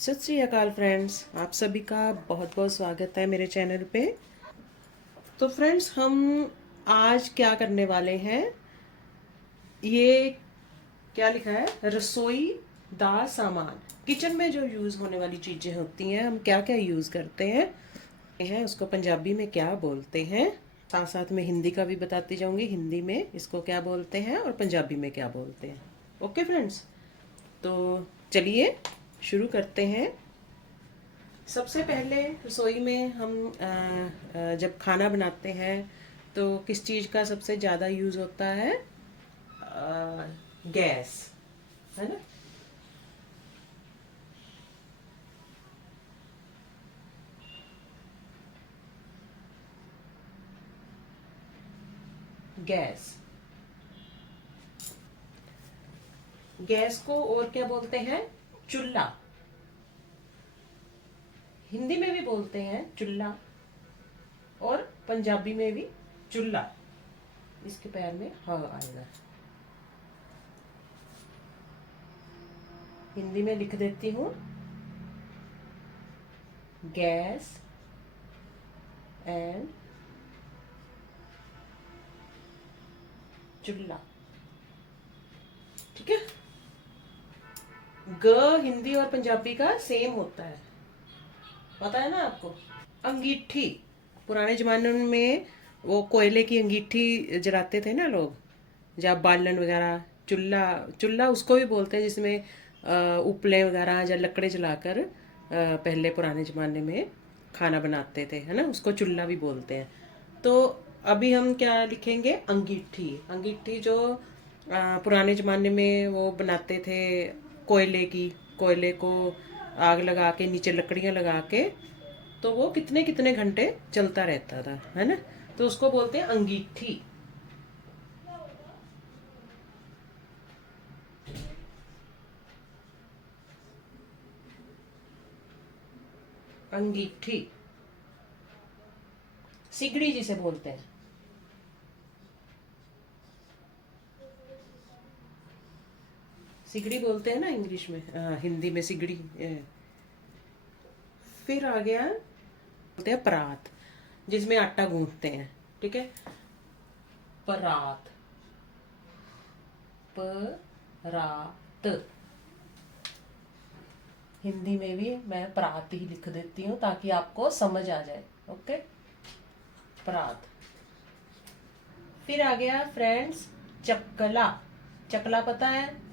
सत श्री अकाल फ्रेंड्स, आप सभी का बहुत बहुत स्वागत है मेरे चैनल पे। तो फ्रेंड्स, हम आज क्या करने वाले हैं, ये क्या लिखा है, रसोई दा सामान। किचन में जो यूज़ होने वाली चीज़ें होती हैं, हम क्या क्या यूज़ करते हैं उसको पंजाबी में क्या बोलते हैं। साथ साथ में हिंदी का भी बताती जाऊंगी, हिंदी में इसको क्या बोलते हैं और पंजाबी में क्या बोलते हैं। ओके फ्रेंड्स, तो चलिए शुरू करते हैं। सबसे पहले रसोई में हम जब खाना बनाते हैं तो किस चीज़ का सबसे ज़्यादा यूज़ होता है? गैस, है ना। गैस, गैस को और क्या बोलते हैं? चूल्हा। हिंदी में भी बोलते हैं चूल्हा और पंजाबी में भी चूल्हा। इसके पैर में ह आएगा। हिंदी में लिख देती हूँ, गैस एंड चूल्हा। ठीक है। ग हिंदी और पंजाबी का सेम होता है, पता है ना आपको। अंगीठी, पुराने जमाने में वो कोयले की अंगीठी जलाते थे ना लोग, जब बालन वगैरह। चूल्हा, चूल्हा उसको भी बोलते हैं जिसमें उपले वगैरह या लकड़े जलाकर पहले पुराने ज़माने में खाना बनाते थे, है ना, उसको चूल्हा भी बोलते हैं। तो अभी हम क्या लिखेंगे? अंगीठी। अंगीठी जो पुराने ज़माने में वो बनाते थे कोयले की, कोयले को आग लगा के नीचे लकड़ियाँ लगा के, तो वो कितने कितने घंटे चलता रहता था, है ना। तो उसको बोलते हैं अंगीठी। अंगीठी। सिगड़ी जिसे बोलते हैं। सिगड़ी बोलते हैं ना इंग्लिश में, हिंदी में सिगड़ी। फिर आ गया, बोलते हैं परात, जिसमें आटा गूंथते हैं। ठीक है, परात, परात। हिंदी में भी मैं परात ही लिख देती हूँ ताकि आपको समझ आ जाए। ओके, परात। फिर आ गया फ्रेंड्स चकला। चकला पता है?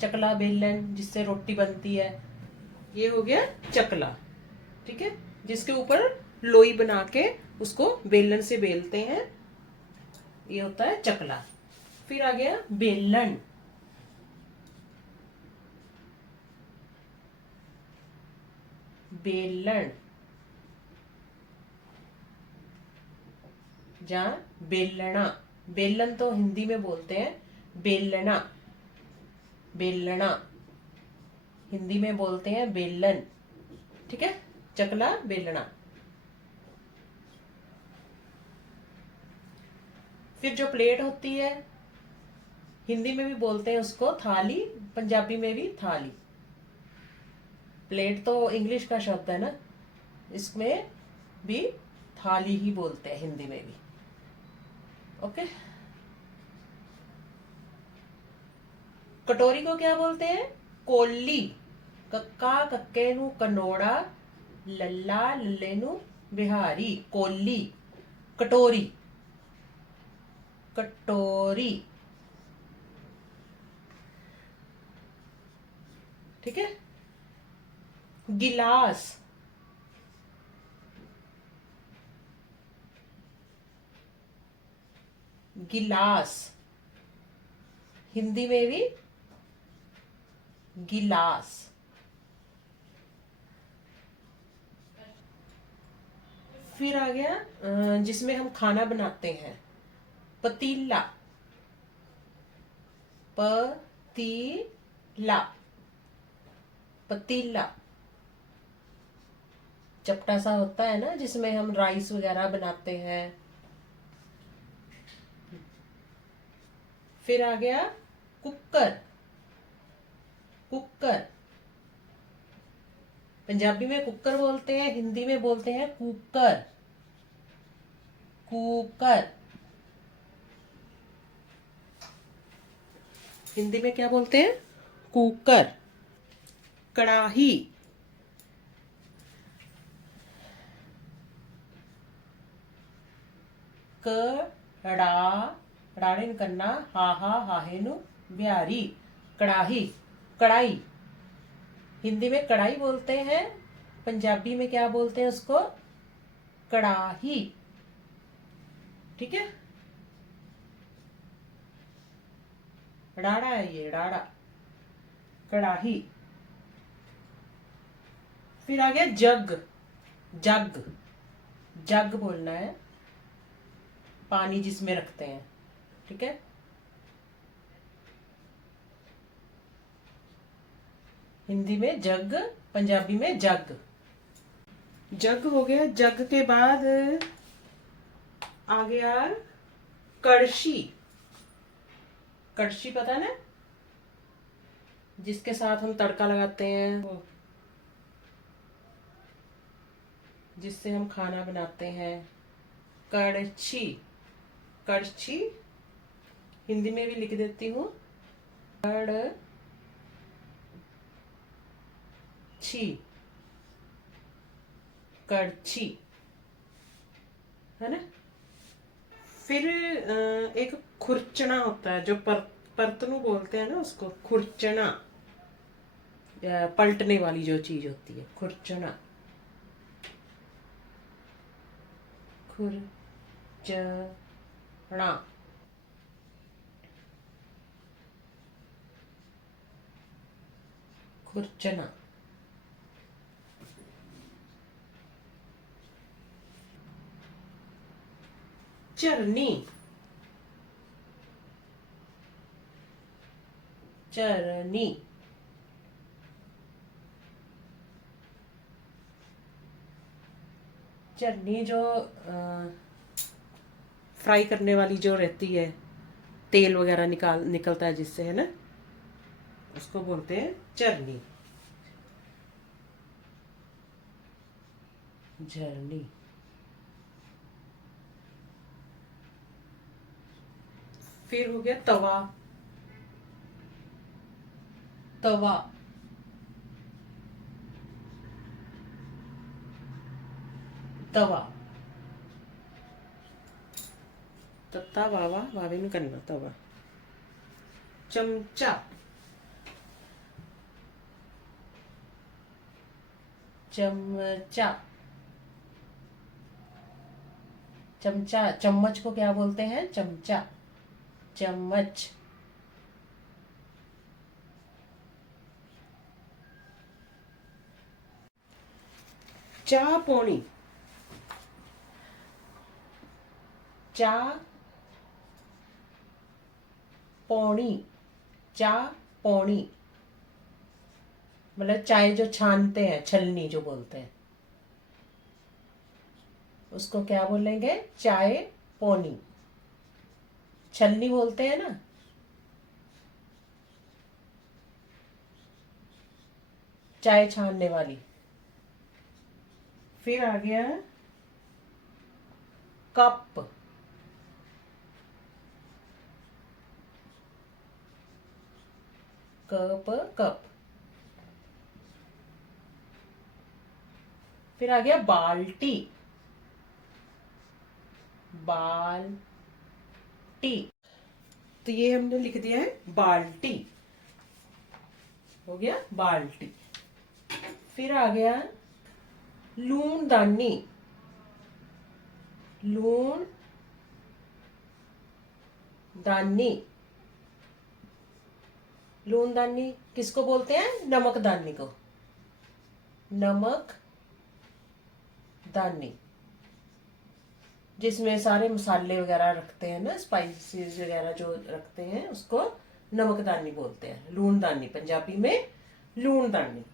चकला बेलन जिससे रोटी बनती है, ये हो गया चकला। ठीक है, जिसके ऊपर लोई बना के उसको बेलन से बेलते हैं, ये होता है चकला। फिर आ गया बेलन। बेलन, जहाँ बेलना। बेलन तो हिंदी में बोलते हैं बेलना। बेलना हिंदी में बोलते हैं बेलन। ठीक है, चकला बेलना। फिर जो प्लेट होती है, हिंदी में भी बोलते हैं उसको थाली, पंजाबी में भी थाली। प्लेट तो इंग्लिश का शब्द है ना, इसमें भी थाली ही बोलते हैं हिंदी में भी। ओके। कटोरी को क्या बोलते हैं? कोली। कक्का कक्के नु कनोड़ा, लल्ला लल्ले नु बिहारी। कोली, कटोरी। कटोरी। ठीक है। गिलास। गिलास, हिंदी में भी गिलास। फिर आ गया जिसमें हम खाना बनाते हैं, पतीला। पतीला, पतीला। चपटा सा होता है ना, जिसमें हम राइस वगैरह बनाते हैं। फिर आ गया कुकर। कुकर, पंजाबी में कुकर बोलते हैं, हिंदी में बोलते हैं कुकर। कुकर। हिंदी में क्या बोलते हैं? कुकर। कड़ाही। कड़ा राड़िन करना हाहा हाहेनु ब्यारी। कड़ाही। कढ़ाई। हिंदी में कढ़ाई बोलते हैं, पंजाबी में क्या बोलते हैं उसको? कड़ाही। ठीक है, राड़ा है ये, राड़ा। कड़ाही। फिर आ गया जग। जग। जग बोलना है, पानी जिसमें रखते हैं। ठीक है, हिंदी में जग, पंजाबी में जग। जग हो गया। जग के बाद आ गया कड़शी। कड़शी पता है ना, जिसके साथ हम तड़का लगाते हैं, जिससे हम खाना बनाते हैं। कड़छी। कड़छी हिंदी में भी लिख देती हूँ, कड़छी। कड़छी है ना। फिर एक खुरचना होता है, जो परतनू बोलते हैं ना उसको, खुरचना। पलटने वाली जो चीज होती है, खुरचना। खुरचना। खुरचना। चरनी। चरनी। चटनी जो फ्राई करने वाली जो रहती है, तेल वगैरह निकलता है जिससे, है ना, उसको बोलते हैं चरनी। झरनी। फिर हो गया तवा। तवा। तवा। तत्ता वावा वावे में करना, तवा। चमचा। चमचा। चमचा। चम्मच को क्या बोलते हैं? चमचा। चम्मच। चा पौनी। चा पौनी। चा पौनी मतलब चाय जो छानते हैं, छलनी जो बोलते हैं, उसको क्या बोलेंगे? चाय पौनी। छलनी बोलते हैं ना। चाय छानने वाली। फिर आ गया कप। कप। कप। फिर आ गया बाल्टी। बाल्टी। तो ये हमने लिख दिया है बाल्टी। हो गया बाल्टी। फिर आ गया लूनदानी। लून दानी। लूनदानी किसको बोलते हैं? नमकदानी को। नमक दानी, जिसमें सारे मसाले वगैरह रखते हैं ना, स्पाइसेस वगैरह जो रखते हैं, उसको नमकदानी बोलते हैं। लूनदानी पंजाबी में लूनदानी।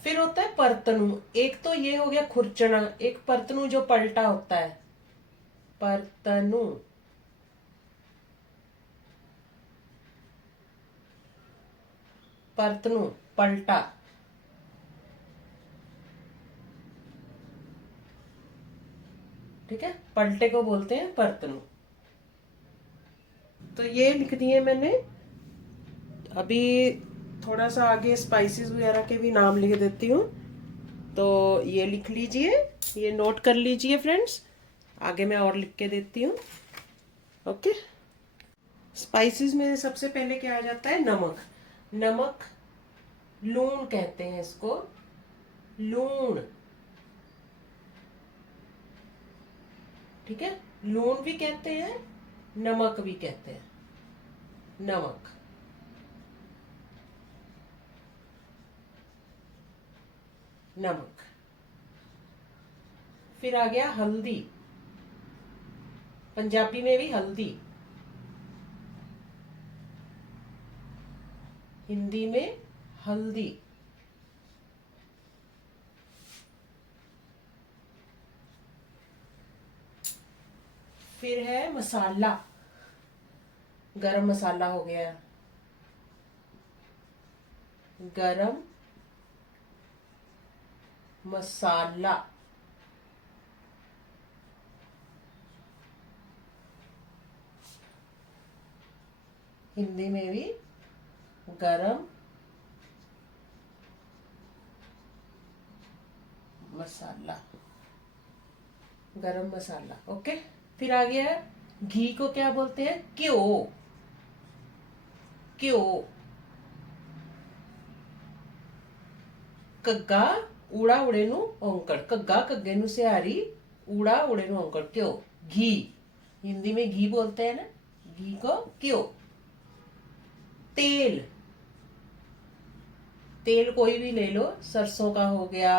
फिर होता है परतनू। एक तो ये हो गया खुरचना, एक परतनू जो पलटा होता है, परतनू। परतनू पलटा। ठीक है, पलटे को बोलते हैं परतनू। तो ये लिख दिए मैंने। अभी थोड़ा सा आगे स्पाइसेस वगैरह के भी नाम लिख देती हूँ। तो ये लिख लीजिए, ये नोट कर लीजिए फ्रेंड्स। आगे मैं और लिख के देती हूँ। ओके, स्पाइसेस में सबसे पहले क्या आ जाता है? नमक। नमक लूण कहते हैं इसको, लूण। ठीक है, लूण भी कहते हैं, नमक भी कहते हैं। नमक। नमक। फिर आ गया हल्दी। पंजाबी में भी हल्दी, हिंदी में हल्दी। फिर है मसाला। गरम मसाला हो गया, गरम मसाला। हिंदी में भी गरम मसाला, गरम मसाला। ओके, फिर आ गया घी को क्या बोलते हैं? घ्यो। घ्यो। कग्गा ऊड़ा उड़े नु औंकड़, कग्गा कग्गे नु सिहारी, ऊड़ा उड़े नु औंकड़। घ्यो, घी। हिंदी में घी बोलते हैं ना, घी को घ्यो। तेल। तेल कोई भी ले लो, सरसों का हो गया,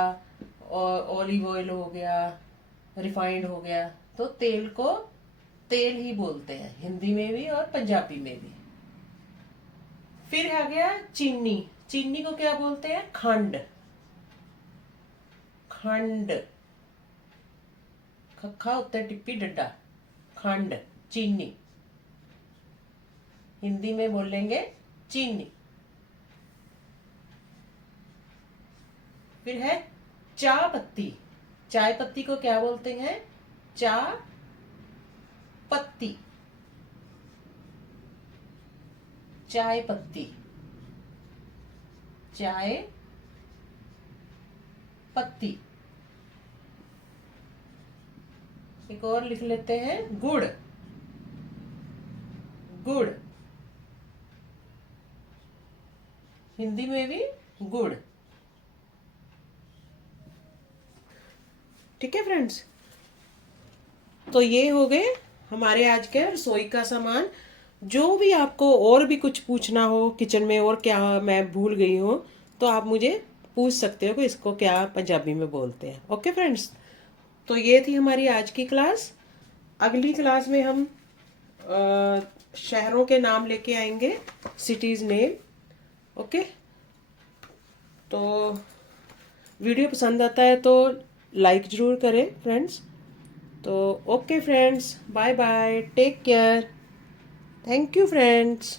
और ऑलिव ऑयल हो गया, रिफाइंड हो गया। तो तेल को तेल ही बोलते हैं, हिंदी में भी और पंजाबी में भी। फिर आ गया चीनी। चीनी को क्या बोलते हैं? खंड। खंड, खखा उत्ते टिप्पी डड्डा, खंड, चीनी। हिंदी में बोलेंगे चीनी। फिर है चाय पत्ती। चाय पत्ती को क्या बोलते हैं? चाय पत्ती। चाय पत्ती, चाय पत्ती। एक और लिख लेते हैं, गुड़। गुड़, हिंदी में भी गुड़। ठीक है फ्रेंड्स, तो ये हो गए हमारे आज के रसोई का सामान। जो भी आपको और भी कुछ पूछना हो किचन में, और क्या मैं भूल गई हूँ, तो आप मुझे पूछ सकते हो कि इसको क्या पंजाबी में बोलते हैं। ओके फ्रेंड्स, तो ये थी हमारी आज की क्लास। अगली क्लास में हम शहरों के नाम लेके आएंगे, सिटीज़ नेम। ओके, तो वीडियो पसंद आता है तो लाइक ज़रूर करें फ्रेंड्स। तो okay friends, bye bye, take care, thank you friends.